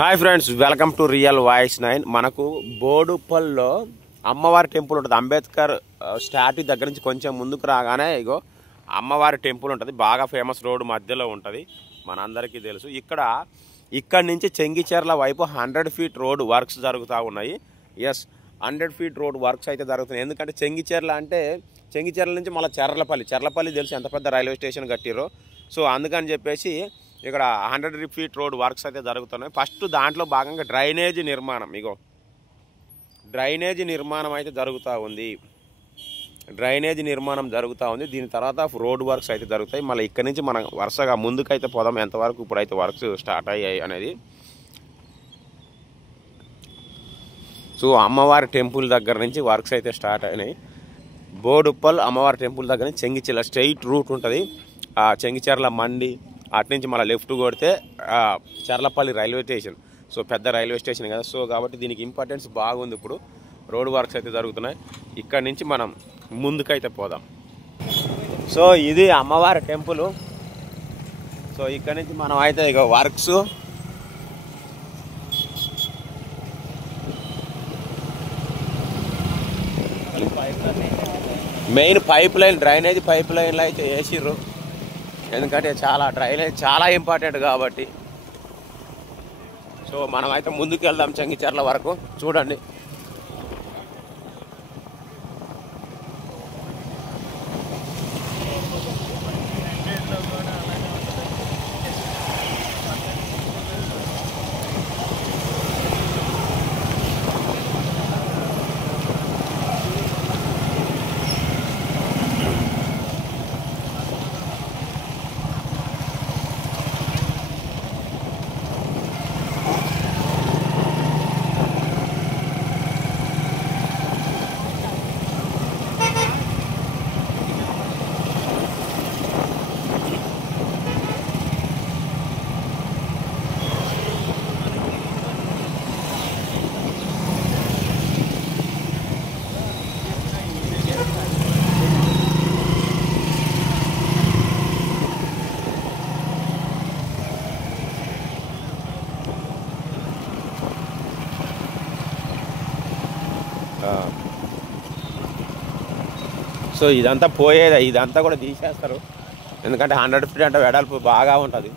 Hi friends, welcome to real voice 9. మనకు బోడుపల్లో అమ్మవారి temple ఉంటుంది. అంబేద్కర్ స్టాట్యూ దగ్గర నుంచి కొంచెం ముందుకు రాగానే ఇగో అమ్మవారి టెంపుల్ ఉంటుంది. బాగా ఫేమస్ రోడ్ మధ్యలో ఉంటుంది, మనందరికీ తెలుసు. ఇక్కడ నుంచి చెంగిచెర్ల వైపు 100 ఫీట్ రోడ్ వర్క్స్ జరుగుతూ ఉన్నాయి. ఎస్, 100 ఫీట్ రోడ్ వర్క్స్ అయితే జరుగుతున్నాయి. ఎందుకంటే చెంగిచెర్ల నుంచి మళ్ళీ చెర్లపల్లి తెలుసు ఎంత పెద్ద రైల్వే స్టేషన్ కట్టిరో. సో అందుకని చెప్పేసి ఇక్కడ 100 ఫీట్ రోడ్ వర్క్స్ అయితే జరుగుతున్నాయి. ఫస్ట్ దాంట్లో భాగంగా డ్రైనేజీ నిర్మాణం అయితే జరుగుతూ ఉంది. దీని తర్వాత రోడ్ వర్క్స్ అయితే జరుగుతాయి. మళ్ళీ ఇక్కడ నుంచి మనం వరుసగా ముందుకైతే పోదాం, ఎంతవరకు ఇప్పుడైతే వర్క్స్ స్టార్ట్ అయ్యాయి అనేది. సో అమ్మవారి టెంపుల్ దగ్గర నుంచి వర్క్స్ అయితే స్టార్ట్ అయినాయి. బోడుప్పల్ అమ్మవారి టెంపుల్ దగ్గర నుంచి చెంగిచెర్ల స్ట్రైట్ రూట్ ఉంటుంది. ఆ చెంగిచెర్ల మండి అటు నుంచి మళ్ళీ లెఫ్ట్ కొడితే చర్లపల్లి రైల్వే స్టేషన్. సో పెద్ద రైల్వే స్టేషన్ కదా, సో కాబట్టి దీనికి ఇంపార్టెన్స్ బాగుంది. ఇప్పుడు రోడ్ వర్క్స్ అయితే జరుగుతున్నాయి. ఇక్కడ నుంచి మనం ముందుకైతే పోదాం. సో ఇది అమ్మవారి టెంపుల్. సో ఇక్కడ నుంచి మనం అయితే ఇక వర్క్స్ మెయిన్ డ్రైనేజ్ పైప్ లైన్లు అయితే వేసిర్రు. ఎందుకంటే డ్రైనేజ్ చాలా ఇంపార్టెంట్ కాబట్టి. సో మనం అయితే ముందుకు వెళ్దాం చెంగిచెర్ల వరకు. చూడండి, సో ఇదంతా పోయేది, ఇదంతా కూడా తీసేస్తారు. ఎందుకంటే 100 ఫీట్ అంటే వెడల్పు బాగా ఉంటుంది.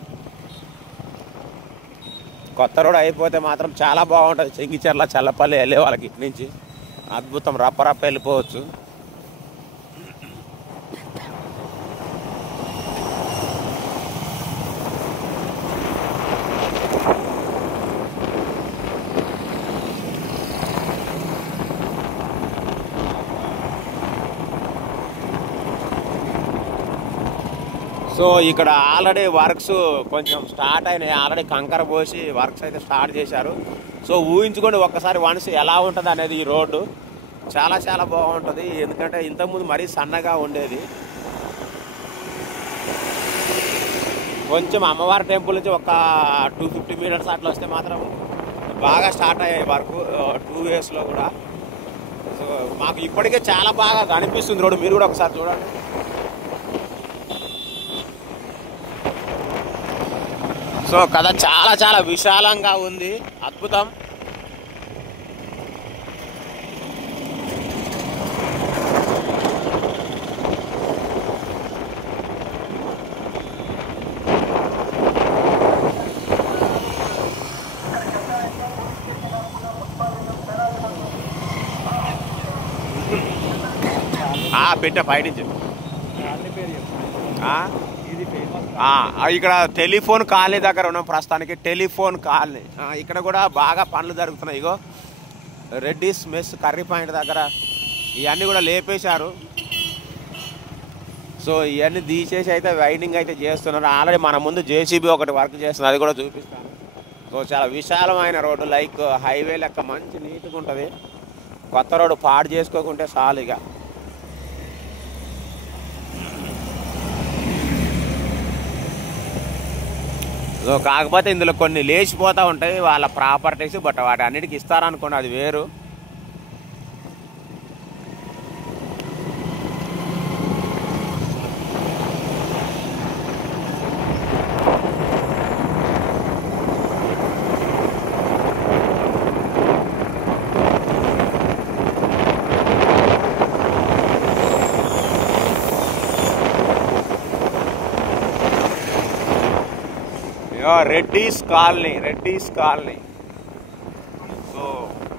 కొత్త రోడ్ అయిపోతే మాత్రం చాలా బాగుంటుంది. చెంగిచెర్ల చల్లపల్లి వెళ్ళే వాళ్ళకి ఇటు నుంచి అద్భుతం, రప్ప వెళ్ళిపోవచ్చు. సో ఇక్కడ ఆల్రెడీ వర్క్స్ కొంచెం స్టార్ట్ అయినాయి. ఆల్రెడీ కంకర పోసి వర్క్స్ అయితే స్టార్ట్ చేశారు. సో ఊహించుకోండి ఒక్కసారి వన్స్ ఎలా ఉంటుంది అనేది. ఈ రోడ్డు చాలా బాగుంటుంది. ఎందుకంటే ఇంతకుముందు మరీ సన్నగా ఉండేది. కొంచెం అమ్మవారి టెంపుల్ నుంచి ఒక 250 మీటర్స్ అట్లా వస్తే మాత్రం బాగా స్టార్ట్ అయ్యాయి వర్క్ 2 వేస్లో కూడా. సో మాకు ఇప్పటికే చాలా బాగా కనిపిస్తుంది రోడ్డు. మీరు కూడా ఒకసారి చూడండి. సో కథ చాలా విశాలంగా ఉంది, అద్భుతం. పెట్ట పైనుంచి ఇక్కడ టెలిఫోన్ కాలనీ దగ్గర ఉన్నాం ప్రస్తుతానికి. టెలిఫోన్ కాలనీ ఇక్కడ కూడా బాగా పనులు జరుగుతున్నాయి. ఇగో రెడ్డిస్ మెస్ కర్రీ పాయింట్ దగ్గర ఇవన్నీ కూడా లేపేశారు. సో ఇవన్నీ తీసేసి అయితే వైండింగ్ అయితే చేస్తున్నారు. ఆల్రెడీ మన ముందు జేసీబీ ఒకటి వర్క్ చేస్తుంది, అది కూడా చూపిస్తాను. సో చాలా విశాలమైన రోడ్డు, లైక్ హైవే లెక్క మంచి నీట్గా ఉంటుంది. కొత్త రోడ్డు పాడు చేసుకోకుంటే చాలు ఇక. సో కాకపోతే ఇందులో కొన్ని లేచిపోతూ ఉంటాయి వాళ్ళ ప్రాపర్టీస్, బట్ వాటి అన్నిటికీ ఇస్తారనుకోండి, అది వేరు. రెడ్డీస్ కాలనీ. సో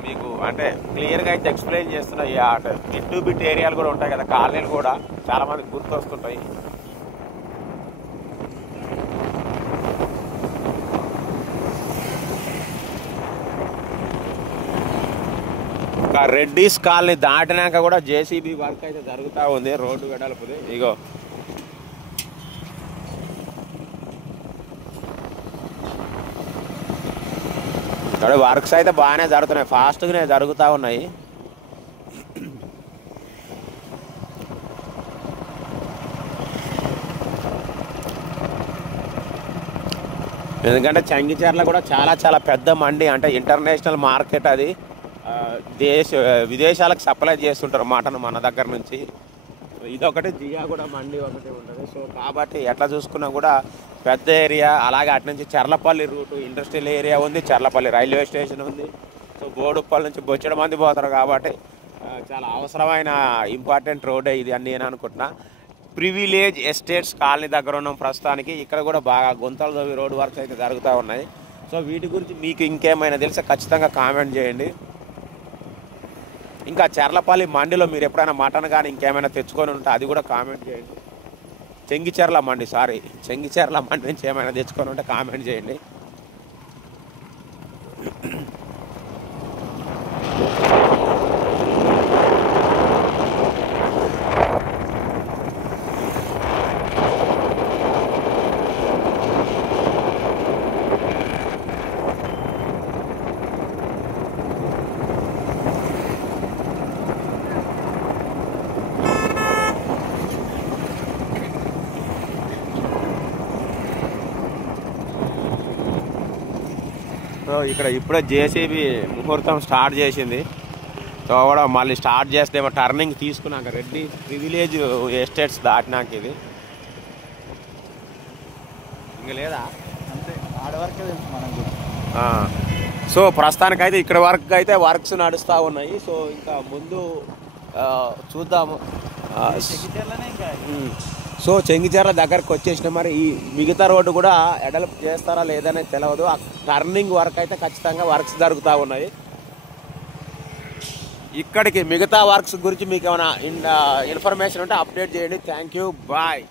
మీకు అంటే క్లియర్గా అయితే ఎక్స్ప్లెయిన్ చేస్తున్నా. బిట్టు బిట్ ఏరియాలు కూడా ఉంటాయి కదా, కాలనీలు కూడా చాలా మందికి గుర్తొస్తుంటాయి. రెడ్డీస్ కాలనీ దాటినాక కూడా జేసీబీ వర్క్ అయితే జరుగుతూ ఉంది, రోడ్డు వెడల్పుది. ఇగో ఇక్కడ వర్క్స్ అయితే బాగానే జరుగుతున్నాయి, ఫాస్ట్గానే జరుగుతూ ఉన్నాయి. ఎందుకంటే చంగిచెర్ల కూడా చాలా పెద్ద మండి, అంటే ఇంటర్నేషనల్ మార్కెట్ అది. విదేశాలకు సప్లై చేస్తుంటారు మటన్ మన దగ్గర నుంచి. ఇదొకటి జియాగూడ మండి ఒకటి ఉంటుంది. సో కాబట్టి ఎట్లా చూసుకున్నా కూడా పెద్ద ఏరియా. అలాగే అటు నుంచి చర్లపల్లి రూటు ఇండస్ట్రియల్ ఏరియా ఉంది, చర్లపల్లి రైల్వే స్టేషన్ ఉంది. సో బోడుప్పల్ నుంచి బొచ్చడ మంది పోతారు కాబట్టి చాలా అవసరమైన ఇంపార్టెంట్ రోడే ఇది అని నేను అనుకుంటున్నా. ప్రివిలేజ్ ఎస్టేట్స్ కాలనీ దగ్గర ఉన్నాం ప్రస్తుతానికి. ఇక్కడ కూడా బాగా గుంతలు తవ్వి రోడ్డు వర్క్స్ అయితే జరుగుతూ ఉన్నాయి. సో వీటి గురించి మీకు ఇంకేమైనా తెలిస్తే ఖచ్చితంగా కామెంట్ చేయండి. ఇంకా చర్లపల్లి మండిలో మీరు ఎప్పుడైనా మటన్ కానీ ఇంకేమైనా తెచ్చుకొని ఉంటే అది కూడా కామెంట్ చేయండి. చెంగిచెర్ల మండి నుంచి ఏమైనా తెచ్చుకొని ఉంటే కామెంట్ చేయండి. సో ఇక్కడ ఇప్పుడే జేసీబీ ముహూర్తం స్టార్ట్ చేసింది. సో కూడా మళ్ళీ స్టార్ట్ చేస్తేమో టర్నింగ్ తీసుకున్నాక రెడ్డి ప్రివిలేజ్ ఎస్టేట్స్ దాటినాక ఇది ఇంక లేదా అంతే, ఆడ వరకే తెలుసు మనకు. సో ప్రస్తుతానికైతే ఇక్కడ వరకు అయితే వర్క్స్ నడుస్తూ ఉన్నాయి. సో ఇంకా ముందు చూద్దాము. సో చెంగిచెర్ల దగ్గరకు వచ్చేసిన మరి ఈ మిగతా రోడ్డు కూడా ఎడల్ప్ చేస్తారా లేదనేది తెలియదు. టర్నింగ్ వర్క్ అయితే ఖచ్చితంగా వర్క్స్ జరుగుతూ ఉన్నాయి. ఇక్కడికి మిగతా వర్క్స్ గురించి మీకు ఏమైనా ఇన్ఫర్మేషన్ ఉంటే అప్డేట్ చేయండి. Thank you, bye.